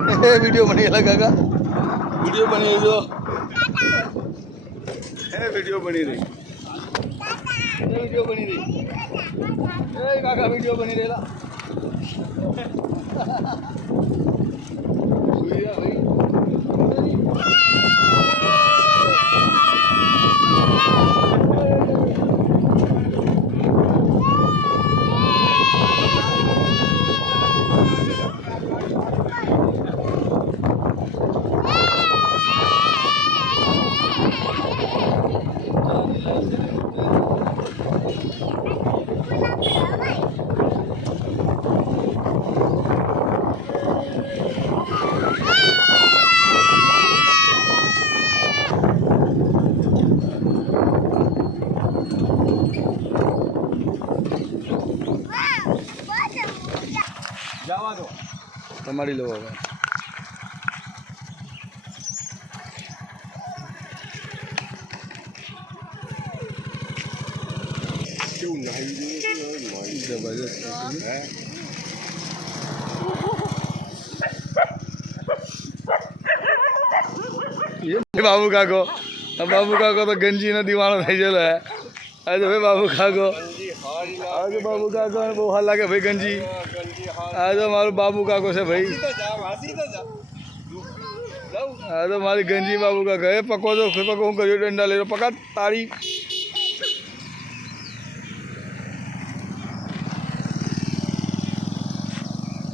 video बनी लगा का वीडियो बनी जो वीडियो बनी रही वीडियो बनी रही काका वीडियो बनी रहेला જવા દો તમારી લો હવે કેવું નાહી જબરજસ્ત ये बाबू काको अब बाबू काको तो गंजी ना दीवाना થઈ ગયેલો હે आज भाई बाबू काको आज बाबू काको बહુ હાલ લાગે ભાઈ ગંજી आज मारो बाबू काको से भाई आज मारी गंजी बाबू काका ए पको तो पको हूँ करियो डंडा ले लो पका तारी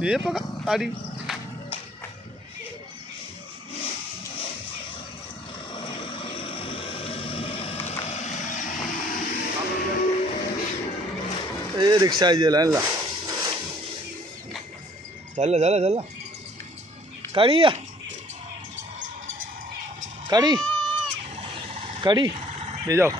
ये पका तारी ये रिक्शा आहे जेला ला चल चल चल काढी या काढी काढी ले जाओ